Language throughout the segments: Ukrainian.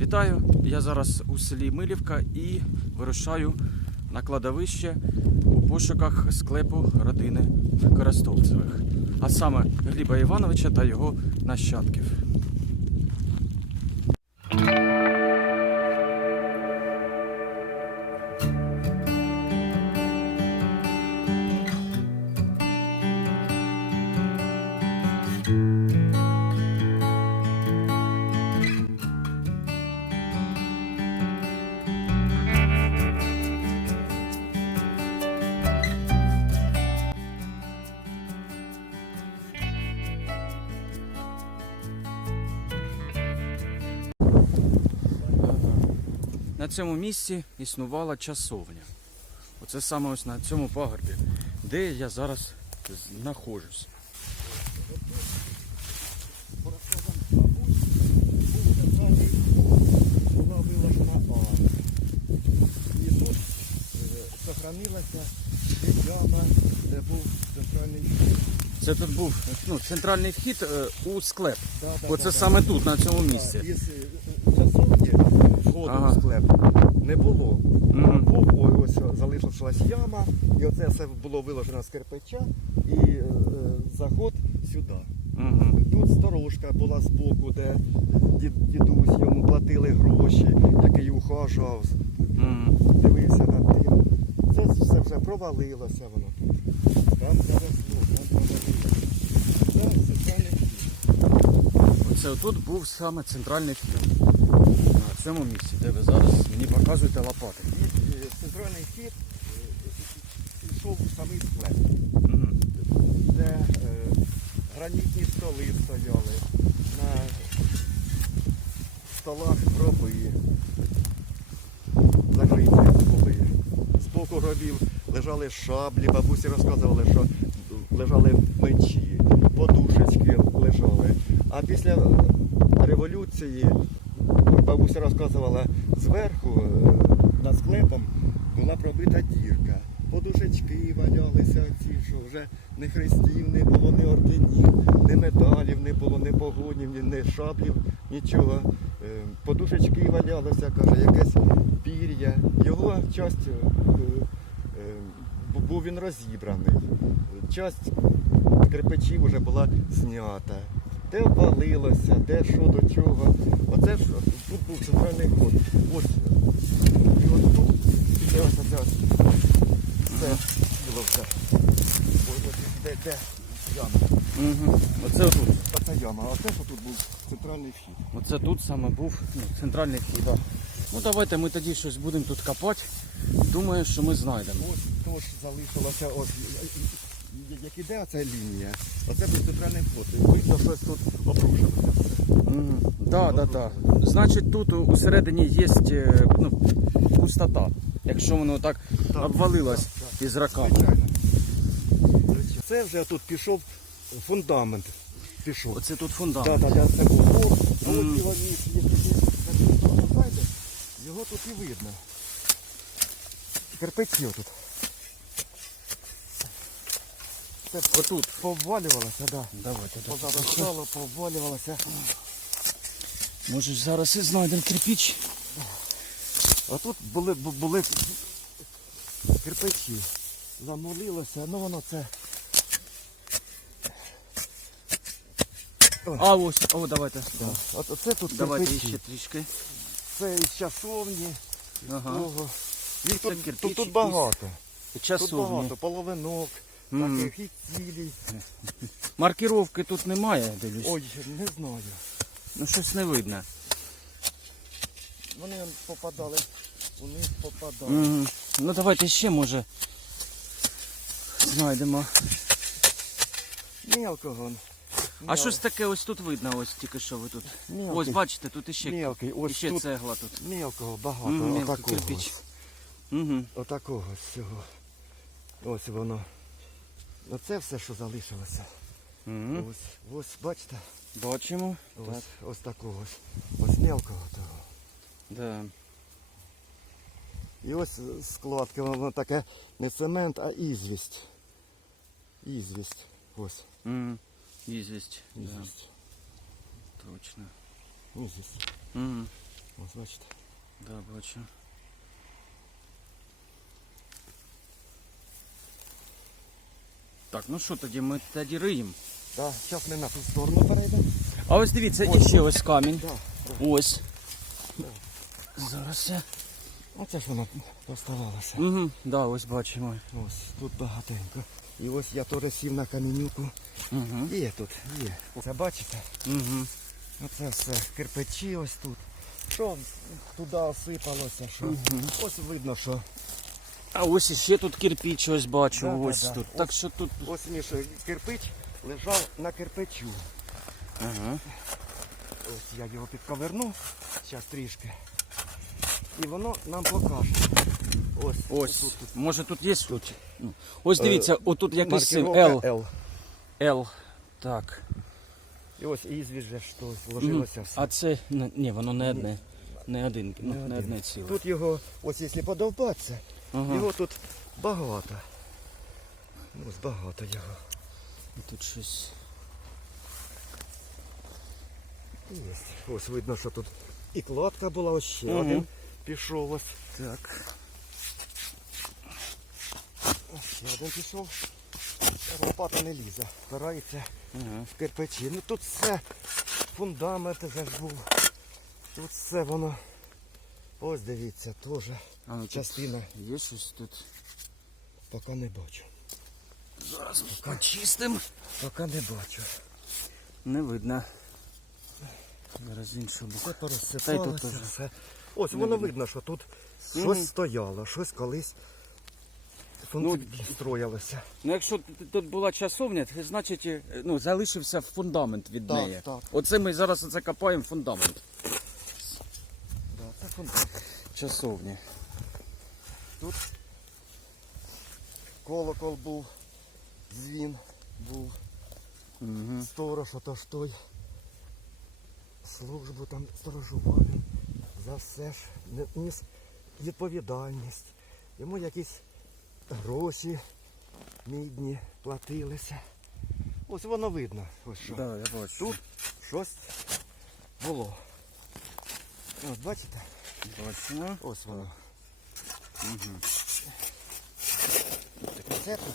Вітаю! Я зараз у селі Милівка і вирушаю на кладовище у пошуках склепу родини Коростовцевих, а саме Гліба Івановича та його нащадків. На цьому місці існувала часовня. Оце саме ось на цьому пагорбі, де я зараз знаходжусь. Була виложена. І тут е, яма, де був центральний вхід. Це тут був ну, центральний вхід е, у склеп. Да, да, Оце да, саме да. тут, на цьому місці. Із е, часовні входу Ага. в склеп не було. Мгм. Був ось залишилась яма, і оце все було виложено з кирпича, і е, е, заход сюди. Мгм. Тут сторожка була з боку, де дід- дідусь йому платили гроші, який ухажував, Мгм. дивився над тим. Це все вже провалилося воно тут. Там заросло, там провалилося. Це вхід. Оце тут був саме центральний вхід. На цьому місці, де ви зараз мені показуєте лопати. І е, центральний вхід е, йшов у самий склеп, де е, гранітні столи стояли, на столах гроби. Закриті були. З боку гробів лежали шаблі, бабусі розказували, що лежали мечі, подушечки лежали. А після революції бабуся розказувала, зверху е, над склепом була пробита дірка. Подушечки валялися ці, що вже ні хрестів не було, ні орденів, ні медалів не було, ні погонів, ні, ні шаблів, нічого. Е, Подушечки валялися, каже, якесь пір'я. Його часть е, бу- був він розібраний. Часть кирпичів вже була знята. Де обвалилося, де що до чого. Оце ж тут був центральний ход. Ось. І от тут ось оце ось. Було все. Ось де, де яма. Мгм. Оце отут. Оце яма. А це що тут був центральний вхід. Оце тут саме був ну, центральний вхід. Ну давайте ми тоді щось будемо тут копати. Думаю, що ми знайдемо. Ось тож залишилося, ось як- іде оця лінія, оце був центральний вход. І Видно, щось тут обрушилося. Да, да, да. Значить, тут усередині є ну, пустота. Якщо воно так Так, обвалилось так, так. із. Звичайно. Це вже тут пішов фундамент. Пішов. Оце тут Так, фундамент. так, так, це був. Мгм. Ось його якщо ти на цю сторону зайдеш, його тут і видно. Кирпичі отут. Це Отут. повалювалося, так. Да. Давайте. давайте. Позаростало, повалювалося. Може ж зараз і знайдемо кирпіч. А тут були, бу- були кирпичі. Замолилося, ну воно це. А ось, о, давайте. Да. От оце тут Давайте кирпичі. ще трішки. Це із часовні. Ага. Того. Їх Це тут, тут, тут багато. Тут Часовні. багато. Половинок, Мгм. таких і цілі. Маркировки тут немає, дивлюсь. Ой, не знаю. Ну щось не видно. Вони он попадали, у них попадали. Мгм. Ну давайте ще може знайдемо. Мелкого. он. А Мел- щось таке ось тут видно, ось тільки що ви тут. Мелкий. Ось бачите, тут іще, Мелкий, ось іще тут цегла тут. мелкого багато. Мгм, мелкий отакого. кирпич. Угу. Отакого всього. Ось воно. Оце все, що залишилося. Угу. Ось, ось, бачите, Бачимо. ось, Так. ось такого. ось. Ось мелкого того. Да. І ось складка, воно таке не цемент, а ізвість. Ізвість. Ось. Угу. Ізвість. Да. Точно. Ізвість. Угу. Ось бачите. Да, бачу. Так, ну що тоді, ми тоді риємо. Да, зараз ми на ту сторону перейдемо. А ось дивіться, Ось. іще ось камінь. Да. Ось. Зараз я. Оце ж вона поставалася. Угу, да, ось бачимо. Ось тут багатенько. І ось я теж сів на каменюку. Угу. Є тут, є. Це бачите? Угу. Оце все. Кирпичі ось тут. Що туди осипалося, що. Ось видно, що. А ось іще тут кирпіч ось бачу, Да, да, ось да. тут. Ось. Так що тут. Ось Міш, кирпич лежав на кирпичу. Ага. Ось я його підковерну, зараз трішки. І воно нам покаже. Ось. Ось. Тут, тут. Може тут є тут. Ну, Ось Е, дивіться, отут якийсь син L. L. L. Так. І ось ізвіж же що вложилося все. А це. Ні, воно не одне. Не один, ну, Не не одне ціле. Тут його, ось якщо подовбатися, Ага. його тут багато. Ну, Ось багато його. І Тут щось. Є. Ось видно, що тут і кладка була, ось ще Мгм. один пішов ось. Так. Ось ще один пішов. Лопата не лізе, впирається Ага. в кирпичі. Ну тут все, фундамент же ж був. Тут все воно. Ось дивіться, теж А ну частина. є щось тут. Поки не бачу. Зараз почистим. Поки не бачу. Не видно. Зараз іншого Все боку. Тут порозсипалося, все. Ось воно видно, що тут щось стояло, щось колись Ну, строїлося. Ну, якщо тут була часовня, це значить е, ну, залишився фундамент від Так, неї. так. Оце ми зараз оце копаємо фундамент. Часовні. Тут колокол був, дзвін був, Угу. сторож, ото ж той. Службу там сторожували. За все ж ніс відповідальність. Йому якісь гроші мідні платилися. Ось воно видно. Ось що. Да, я бачу. Тут щось було. Ось бачите? Бачимо. Ось воно. Угу. Це тут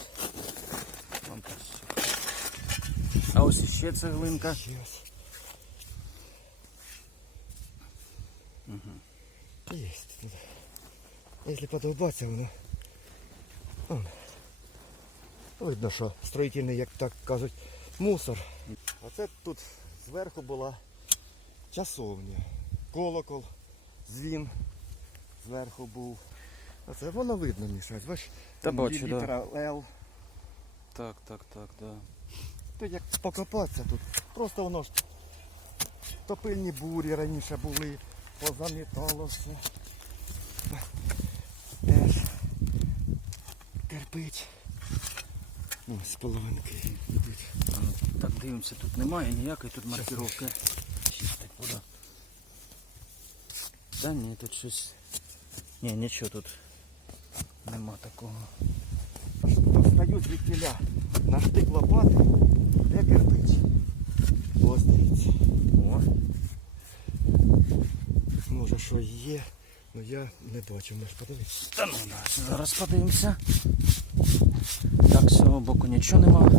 А ось іще цеглинка. ще ось. Є тут. Якщо подовбатися, воно. Он. Видно, що строїтельний, як так кажуть, мусор. Оце тут зверху була часовня. Колокол, дзвін зверху був. Оце воно видно, Міша. Бачиш? Та Там бачу, да. літера Л. Так, так, так, да. Тут як покопатися тут. Просто воно ж топильні бурі раніше були, позамітало все. Теж кирпич. Ось половинки йдуть. Ну, Так, дивимося, тут немає ніякої тут маркировки. Та ні, тут щось. Ні, нічого тут нема такого. Достаю звідтіля на штик лопати, де кирпич. Ось дивіться. О, Може що є, але я не бачу, можеш подивитися. та ну да, зараз подивимося. Так, з цього боку нічого нема.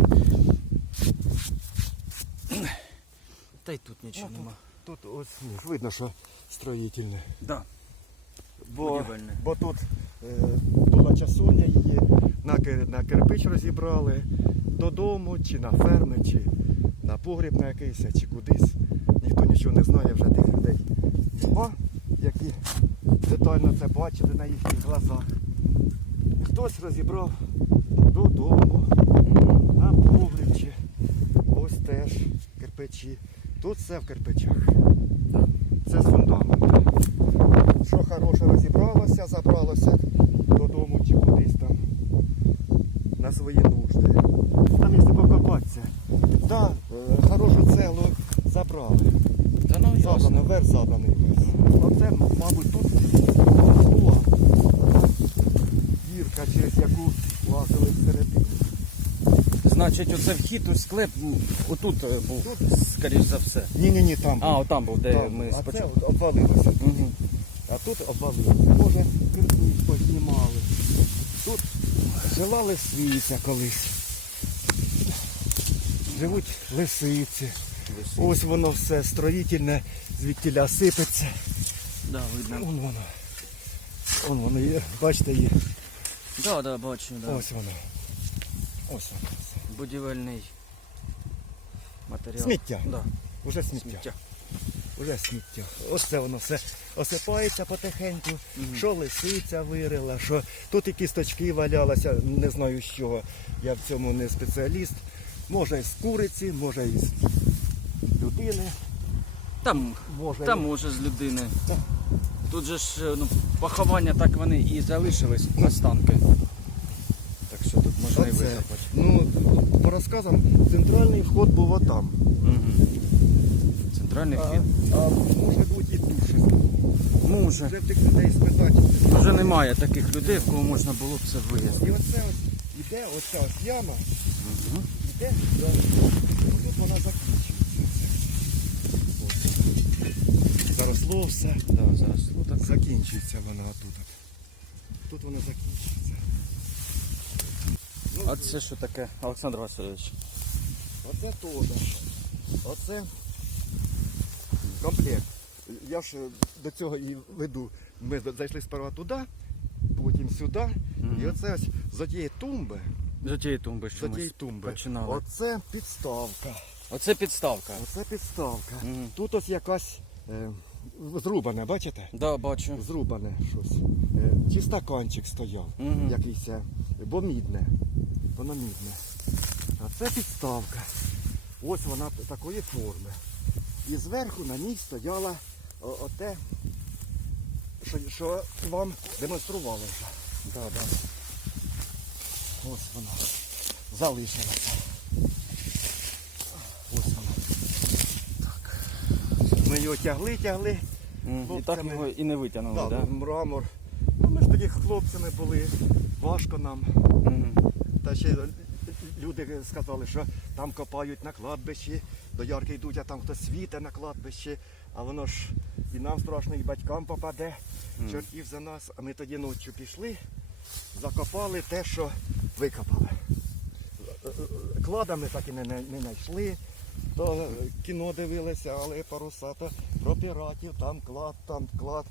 Та й тут нічого Ну, нема. Тут ось видно, що строїтельне. Да, Бо, будівельне. бо тут е, була часоня її, на, кир- на кирпич розібрали додому, чи на ферми, чи на погріб на якийсь, чи кудись. Ніхто нічого не знає вже тих людей. Нема, які детально це бачили на їхніх глазах. Хтось розібрав додому, на погріб, чи ось теж кирпичі. Тут все в кирпичах. Це з фундаменту. Що хороше розібралося, забралося додому чи кудись там на свої нужди. Там якщо покопатися. Так, е, хорошу цеглу забрали. Та ну Задано, верх заданий весь. Оце, мабуть, тут була дірка, через яку лазили всередину. Значить, оце вхід у склеп отут е, був, скоріш за все. Ні-ні-ні, там. А, отам був, де там. ми а це спочатку. от обвалилося. Угу. а тут обвалився. Може, кирпич познімали. Тут жила лисиця колись. Живуть лисиці. Ось воно все строїтельне, звідтіля сипеться. Да, видно. Вон воно. Вон воно є. Бачите є. Да, да, бачу, да. Ось воно. Ось воно. Будівельний матеріал. Сміття. Да, Уже сміття. сміття. Уже сміття. Ось це воно все осипається потихеньку. Мгм. Що лисиця вирила, що тут і кісточки валялися, не знаю з чого. Я в цьому не спеціаліст. Може із куриці, може із людини. Там, Може, там може з людини. Так. Тут же ж е, ну, поховання так вони і залишились останки. Що тут можна і Оце. викопати. Ну, по розказам, центральний вход був отам. Угу. Центральний А, вхід. а може бути і тут щось. Може. Вже в тих людей спитати. Вже немає таких людей, в кого можна було б це виявити. І оце ось іде, оця ось яма, Угу. іде, да, тут вона закінчується. Ось. Заросло все. Да, зараз ну, так. Закінчується вона отут. Тут вона закінчується. Ну, А це що таке, Олександр Васильович? Оце теж. Оце комплект. Я ж до цього і веду. Ми зайшли сперва туди, потім сюди. Мгм. І оце ось з тієї тумби, За тієї тумби з що тієї тумби. починали. Оце підставка. Оце підставка. Оце підставка. Мгм. Тут ось якась е, зрубане, бачите? Да, бачу. Зрубане щось. Е, чи стаканчик стояв Мгм. якийсь, е, бо мідне. Воно мідне. А це підставка. Ось вона такої форми. І зверху на ній стояла о- оте, що, що вам демонстрували вже. Да, да. Ось воно. Залишилося. Ось воно. Так. Ми його тягли, тягли. М, І так його і не витягнули, Да. Да? мрамор. Ну, ми ж тоді хлопцями були. Важко нам. Мгм. Та ще люди сказали, що там копають на кладбищі, до ярки йдуть, а там хтось світе на кладбищі, а воно ж і нам страшно, і батькам попаде. Чортів за нас. А ми тоді ночі пішли, закопали те, що викопали. Кладами так і не, не, знайшли. То кіно дивилися, але паруса, то про піратів, там клад, там клад.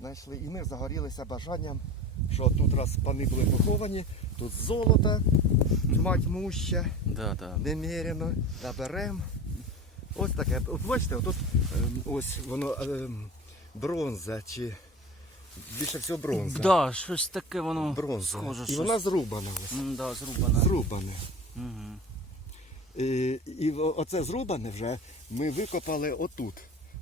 Знайшли. І ми загорілися бажанням, що тут раз пани були поховані, тут золото, мать муща, Да, да. немерено, наберемо. Ось таке. От бачите, тут ось воно ем, бронза чи більше всього бронза. Да, щось таке воно Бронза. схоже. І щось. вона зрубана ось. Да, зрубана. Зрубане. Мгм. І, і оце зрубане вже ми викопали отут.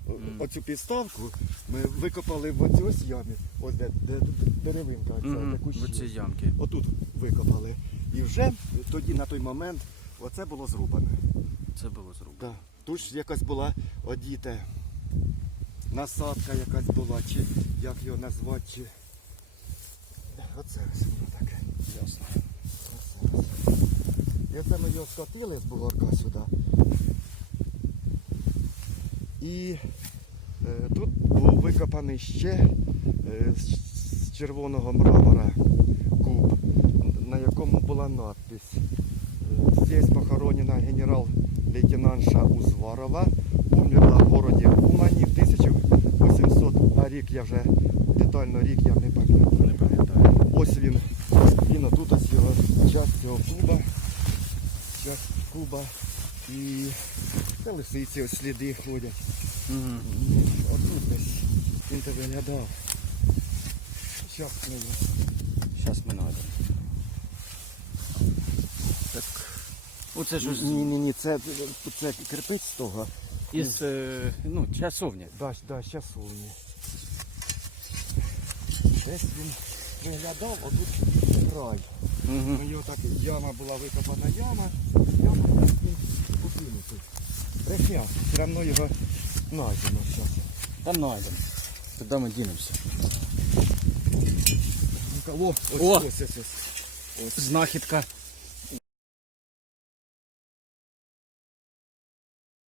Мгм. Оцю підставку ми викопали в оцій ось ямі. Ось де, де, де деревинка, оця, Мгм. де кущі. В цій ямки. Отут викопали. І вже тоді на той момент оце було зрубане. Це було зрубано. Да. Тут ж якась була одіта насадка якась була, чи як його назвати, чи. Оце ось воно таке. Ясно. Оце ось. І оце ми його скотили з бугорка сюди. І е, тут був викопаний ще е, з, з червоного мрамора куб, на якому була надпись. Э, Здесь похоронена генерал-лейтенантша Узварова, умерла в городі Умані в 1800, а рік я вже детально рік я не пам'ятаю. Ось він, він отут ось його часть цього куба, часть куба і та лисиці ось сліди ходять. Ні, Отут десь він тебе виглядав. Щас ми. Зараз ми знайдемо. Так. Оце ж Ні, ні, ні, це, це кирпич з того. із е, ну, часовня. Да, да, часовні. Десь він виглядав, а тут край. Угу. У нього так яма була викопана яма, яма. Брехня, все одно його знайдемо зараз. Там знайдемо. Туди ми дінемося. О, ось, ось, ось, ось. ось. Знахідка.